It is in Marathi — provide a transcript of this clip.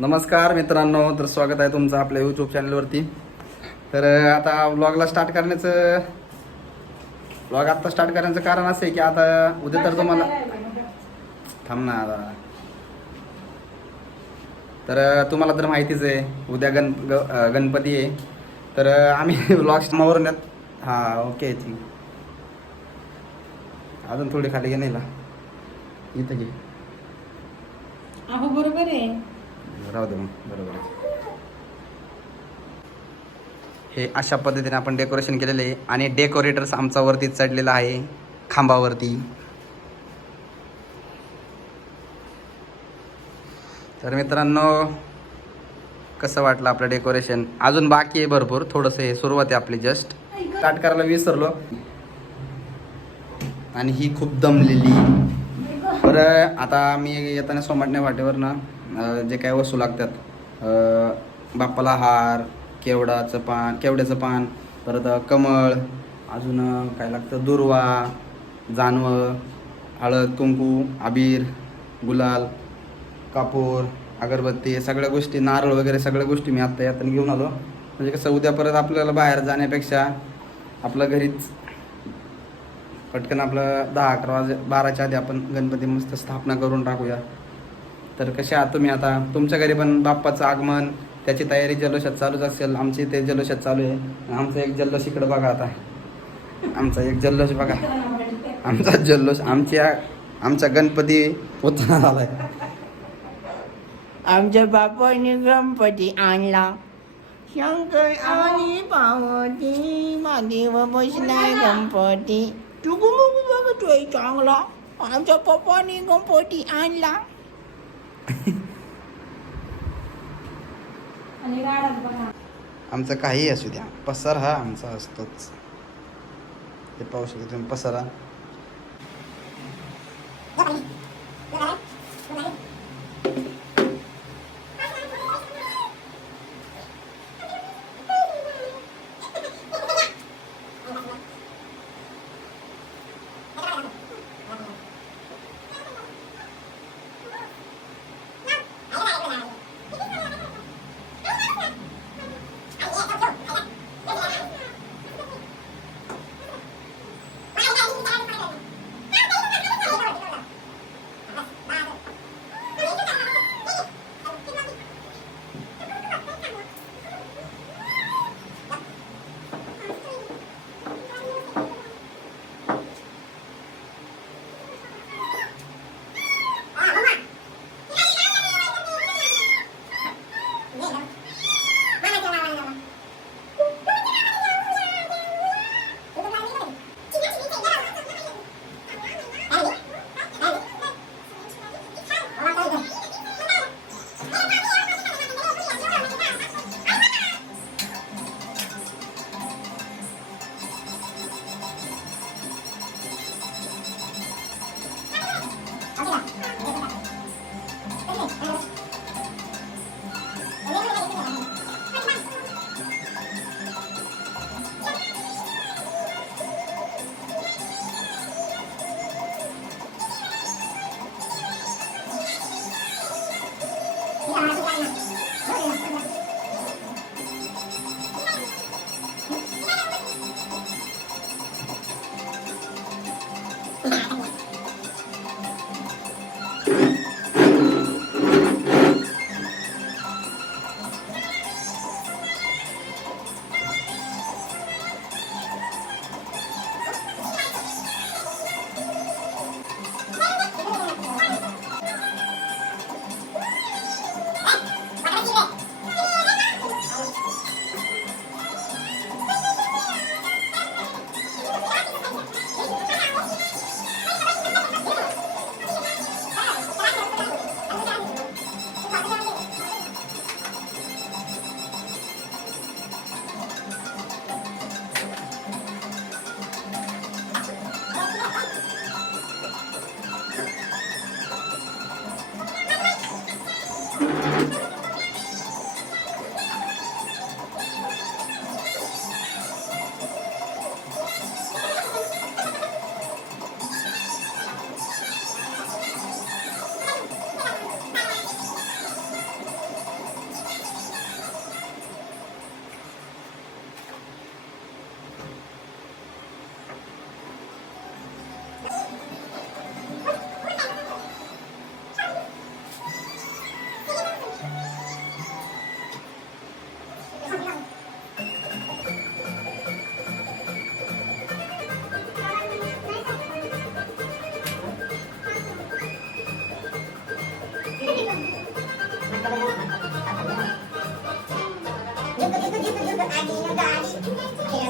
नमस्कार मित्रांनो, तर स्वागत आहे तुमचं आपल्या यूट्यूब चॅनलवरती. तर आता व्लॉग स्टार्ट करण्याचं कारण असं आहे की आता उद्या तर तुम्हाला थांब ना आता. तर तुम्हाला तर माहितीच आहे उद्या गणपती आहे. तर आम्ही व्लॉग समावरून हां ओके ठीक. अजून थोडी खाली घे नाही इथं घे. अहो बरोबर आहे. राहू दे मग बरोबर आहे. हे अशा पद्धतीने आपण डेकोरेशन केलेलं आहे आणि डेकोरेटर्स आमचा वरती चढलेला आहे खांबावरती. तर मित्रांनो, कसं वाटलं आपलं डेकोरेशन? अजून बाकी आहे भरपूर, थोडंसं हे सुरुवात आहे आपली, जस्ट स्टार्ट करायला विसरलो आणि ही खूप दमलेली. बरं आता मी येताना सोमाटणे वाटेवरनं जे काही वस्तू लागतात, बाप्पाला हार, केवड्याचं पान, परत कमळ, अजून काय लागतं, दुर्वा, जानवं, हळद, कुंकू, अबीर, गुलाल, कापूर, अगरबत्ती, सगळ्या गोष्टी, नारळ वगैरे सगळ्या गोष्टी मी आत्ता येताना घेऊन आलो. म्हणजे कसं उद्या परत आपल्याला बाहेर जाण्यापेक्षा आपल्या घरीच पटकन आपलं 10-11 वाजे 12च्या आधी आपण गणपती मस्त स्थापना करून टाकूया. तर कसे आहात तुम्ही? आता तुमच्या घरी पण बाप्पाचं आगमन, त्याची तयारी जल्लोषात चालूच असेल. आमची ते जल्लोषात चालू आहे. आमचा एक जल्लोष इकडं बघा. आता आमचा एक जल्लोष बघा. आमचा जल्लोष आमचा गणपती उतरणार आलाय. आमच्या बापाने गणपती आणला, शंकर आणि पार्वती, महादेव बसलाय गणपती. टुकू मुकू बघतोय चांगला, आमच्या पप्पाने गणपती आणला. आमचं काही असू द्या, पसार हा आमचा असतोच. हे पाहू शकता तुम्ही पसारा. आजीनं गाडी